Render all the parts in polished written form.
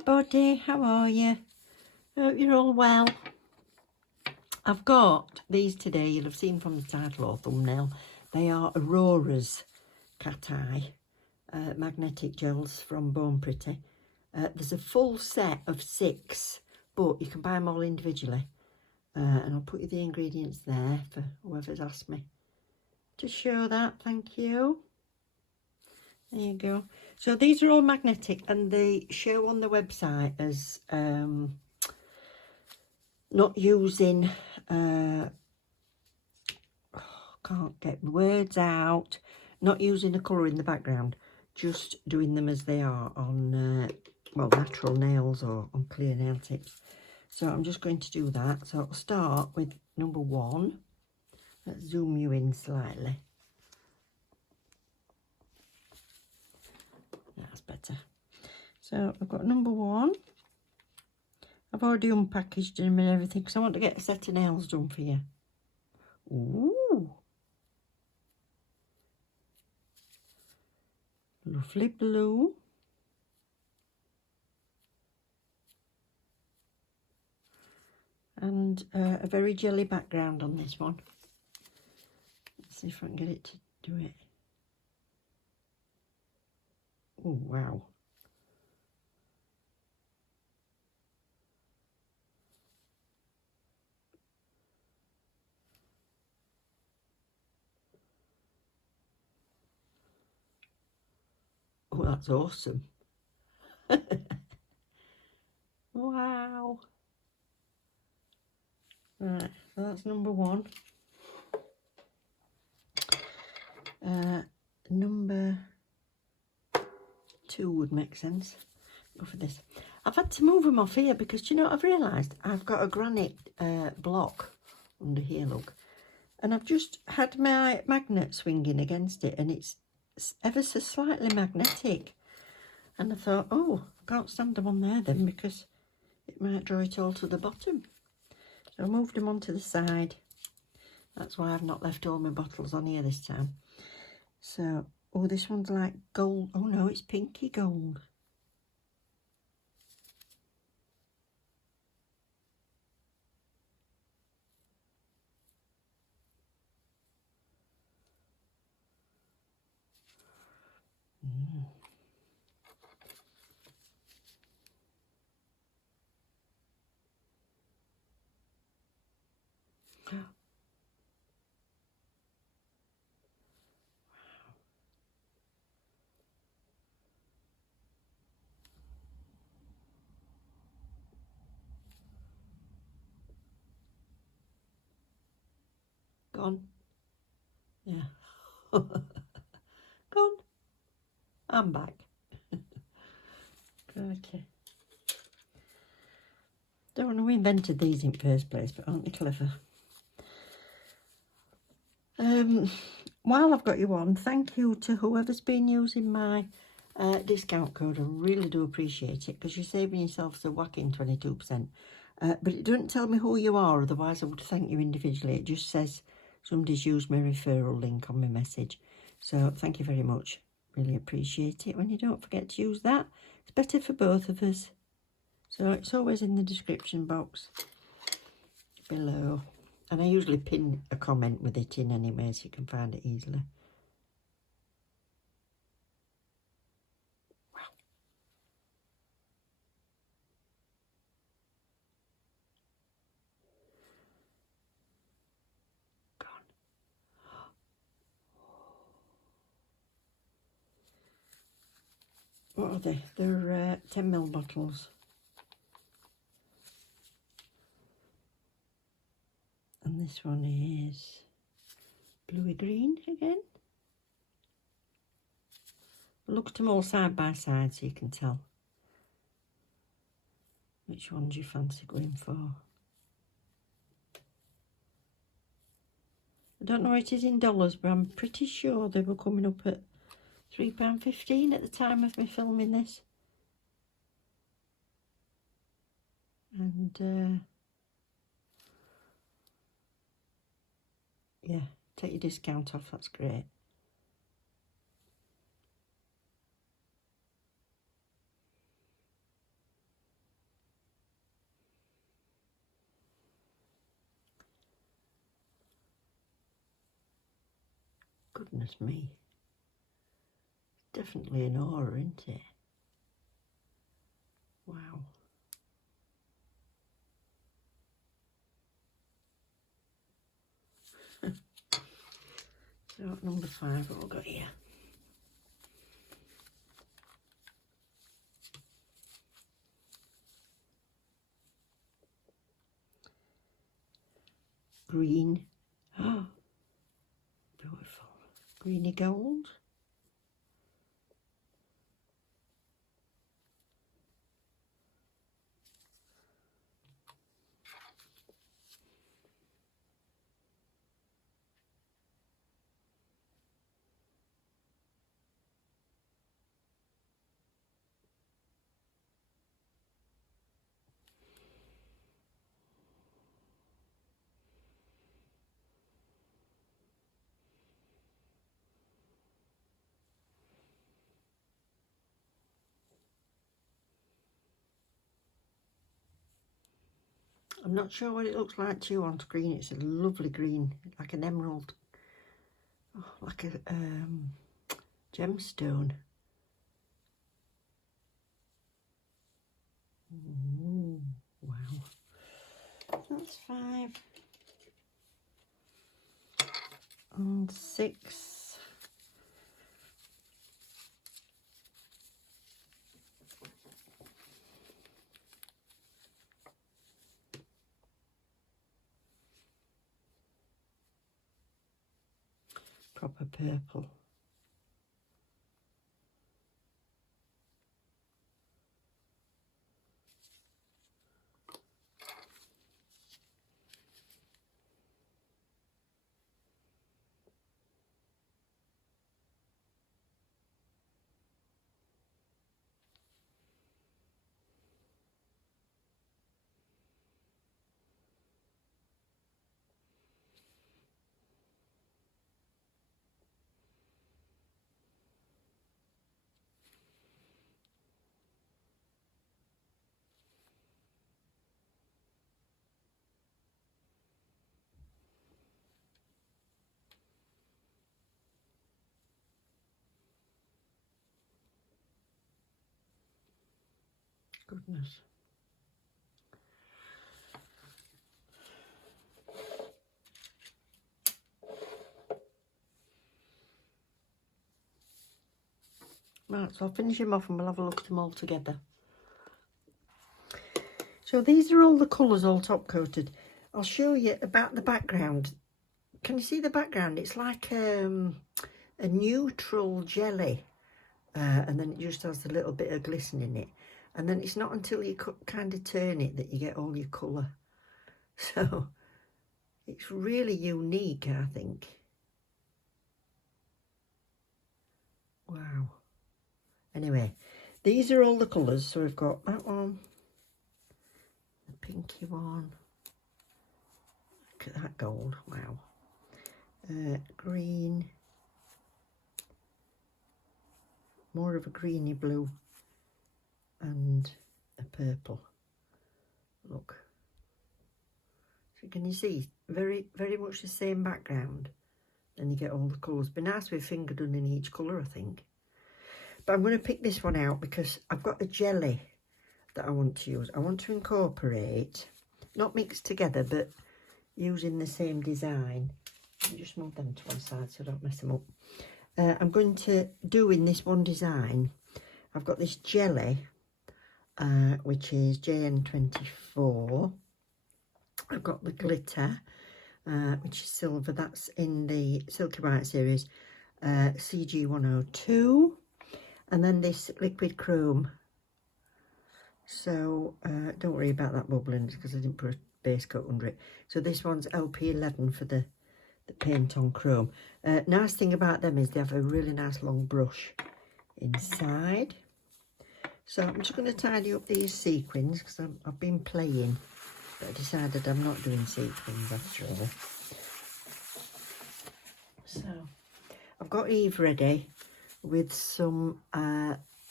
everybody, how are you? Hope you're all well. I've got these today, you'll have seen from the title or thumbnail. They are Auroras cat eye magnetic gels from Born Pretty. There's a full set of 6, but you can buy them all individually. And I'll put you the ingredients there for whoever's asked me to show that. Thank you. There you go. So these are all magnetic, and they show on the website as not using, can't get the words out, not using a colour in the background, just doing them as they are on, well, natural nails or on clear nail tips. So I'm just going to do that. So I'll start with number 1. Let's zoom you in slightly. That's better. So I've got number 1. I've already unpackaged them and everything because I want to get a set of nails done for you. Ooh. Lovely blue. And a very jelly background on this one. Let's see if I can get it to do it. Oh, wow. Oh, that's awesome. Wow. Right, so that's number 1. Number 2 would make sense. Go for this. I've had to move them off here because, do you know what I've realised? I've got a granite block under here, look. And I've just had my magnet swinging against it, and it's ever so slightly magnetic. And I thought, oh, I can't stand them on there then because it might draw it all to the bottom. So I moved them onto the side. That's why I've not left all my bottles on here this time. So, oh, this one's like gold. Oh no, it's pinky gold. Gone. Yeah. Gone. I'm back. Okay. Don't know we invented these in the first place, but aren't they clever? While I've got you on, thank you to whoever's been using my discount code. I really do appreciate it because you're saving yourselves a whacking 22%. But it doesn't tell me who you are, otherwise I would thank you individually. It just says somebody's used my referral link on my message. So thank you very much. Really appreciate it when you don't forget to use that. It's better for both of us. So it's always in the description box below. And I usually pin a comment with it in anyway, so you can find it easily. Wow. Gone. What are they? They're 10ml bottles. And this one is bluey green again. Look at them all side by side so you can tell which ones you fancy going for. I don't know what it is in dollars, but I'm pretty sure they were coming up at £3.15 at the time of me filming this. And yeah, take your discount off, that's great. Goodness me. Definitely an aura, isn't it? Wow. So number 5, what have we got here? Green. Oh, beautiful. Greeny gold. I'm not sure what it looks like to you on screen. It's a lovely green, like an emerald, oh, like a gemstone. Ooh, wow. That's 5. And 6. Proper purple. Goodness. Right, so I'll finish them off and we'll have a look at them all together. So these are all the colours all top coated. I'll show you about the background. Can you see the background? It's like a neutral jelly, and then it just has a little bit of glisten in it. And then it's not until you kind of turn it that you get all your colour. So it's really unique, I think. Wow. Anyway, these are all the colours. So we've got that one, the pinky one. Look at that gold. Wow. Green. More of a greeny blue. And a purple. Look. So can you see? Very, very much the same background. Then you get all the colours. Be nice with finger done in each colour, I think. But I'm going to pick this one out because I've got a jelly that I want to use. I want to incorporate, not mixed together, but using the same design. Let me just move them to one side so I don't mess them up. I'm going to do in this one design, I've got this jelly, which is JN24. I've got the glitter, which is silver. That's in the Silky White series, CG102. And then this liquid chrome. So don't worry about that bubbling because I didn't put a base coat under it. So this one's LP11 for the paint on chrome. Nice thing about them is they have a really nice long brush inside. So I'm just going to tidy up these sequins because I've been playing, but I decided I'm not doing sequins after all. So I've got Eve ready with some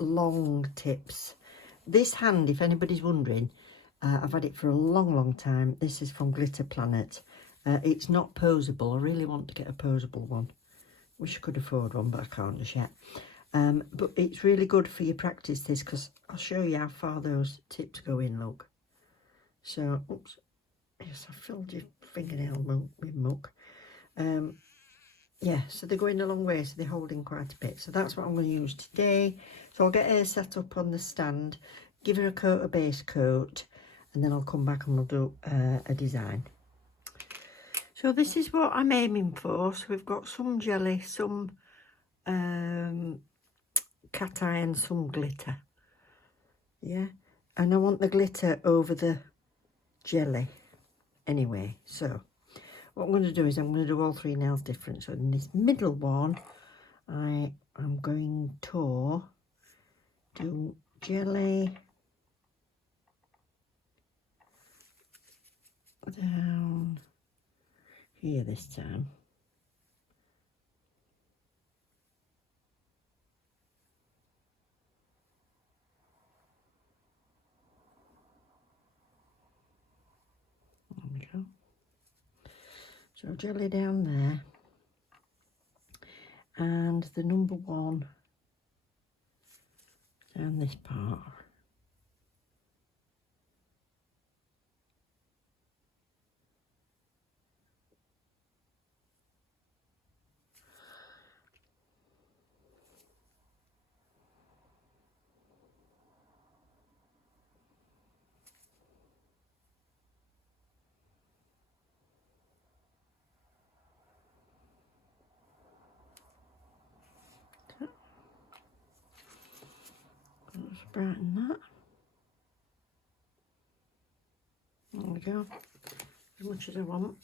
long tips. This hand, if anybody's wondering, I've had it for a long time. This is from Glitter Planet. It's not posable. I really want to get a posable one. Wish I could afford one, but I can't just yet. But it's really good for your practice this, because I'll show you how far those tips go in, look. So, oops, yes, I filled your fingernail with muck. Yeah, so they're going a long way, so they're holding quite a bit. So that's what I'm going to use today. So I'll get her set up on the stand, give her a coat, a base coat, and then I'll come back and we'll do a design. So this is what I'm aiming for. So we've got some jelly, some cat eye and some glitter. Yeah, and I want the glitter over the jelly anyway. So what I'm going to do is I'm going to do all three nails different. So in this middle one, I am going to do jelly down here this time. There we go. So jelly down there, and the number one down this part. Let's brighten that. There we go. As much as I want.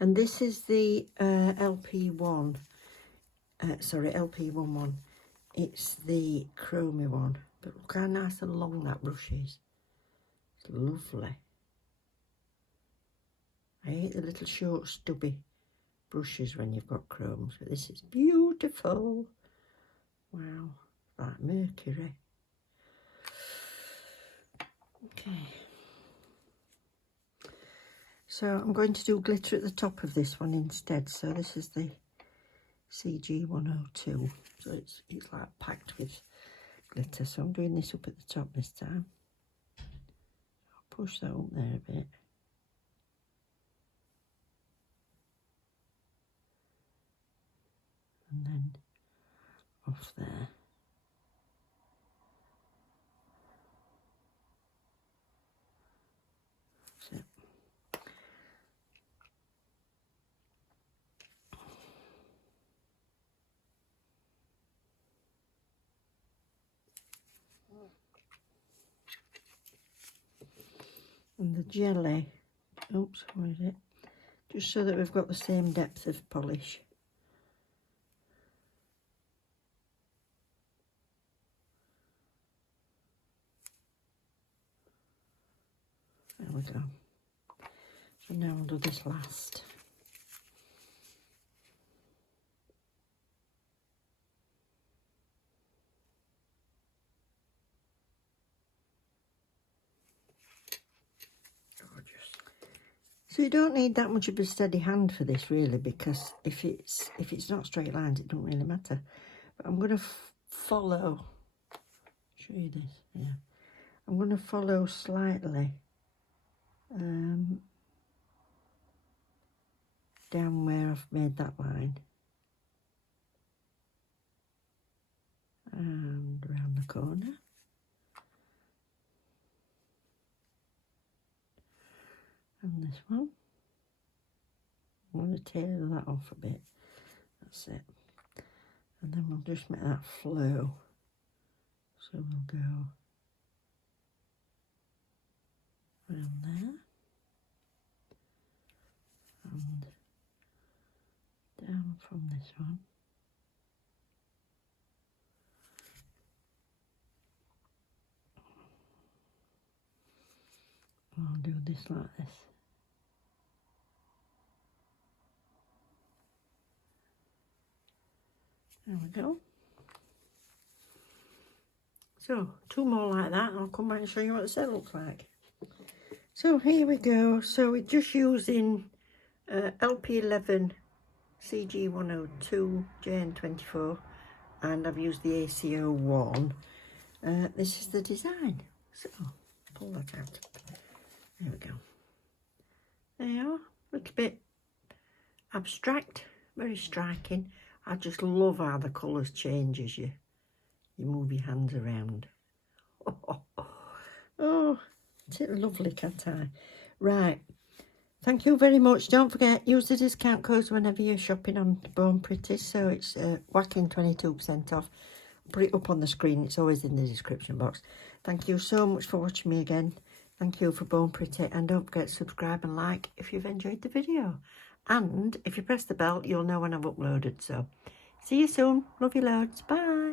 And this is the LP1. Sorry, LP11. It's the chromey one. But look how nice and long that brush is. It's lovely. I hate the little short stubby brushes when you've got chromes, but this is beautiful. Wow, like mercury. Okay. So I'm going to do glitter at the top of this one instead. So this is the CG102. So it's like packed with glitter. So I'm doing this up at the top this time. I'll push that up there a bit. And then off there. That's it. And the jelly, oops, where is it? Just so that we've got the same depth of polish. There we go. So now I'll do this last. Gorgeous. So you don't need that much of a steady hand for this really, because if it's not straight lines, it don't really matter. But I'm going to follow. Show you this. Yeah, I'm going to follow slightly down where I've made that line and around the corner. And this one. I'm going to tailor that off a bit. That's it. And then we'll just make that flow. So we'll go around there. And down from this one. I'll do this like this. There we go. So, two more like that, and I'll come back and show you what the set looks like. So here we go. So we're just using LP11 CG102 JN24, and I've used the ACO1. This is the design, so pull that out. There we go. There you are, a little bit abstract, very striking. I just love how the colours change as you move your hands around. Oh, isn't it lovely, can't I? Right, thank you very much. Don't forget, use the discount codes whenever you're shopping on Born Pretty. So it's whacking 22% off. Put it up on the screen, it's always in the description box. Thank you so much for watching me again. Thank you for Born Pretty, and don't forget to subscribe and like if you've enjoyed the video. And if you press the bell, you'll know when I've uploaded. So see you soon. Love you loads. Bye.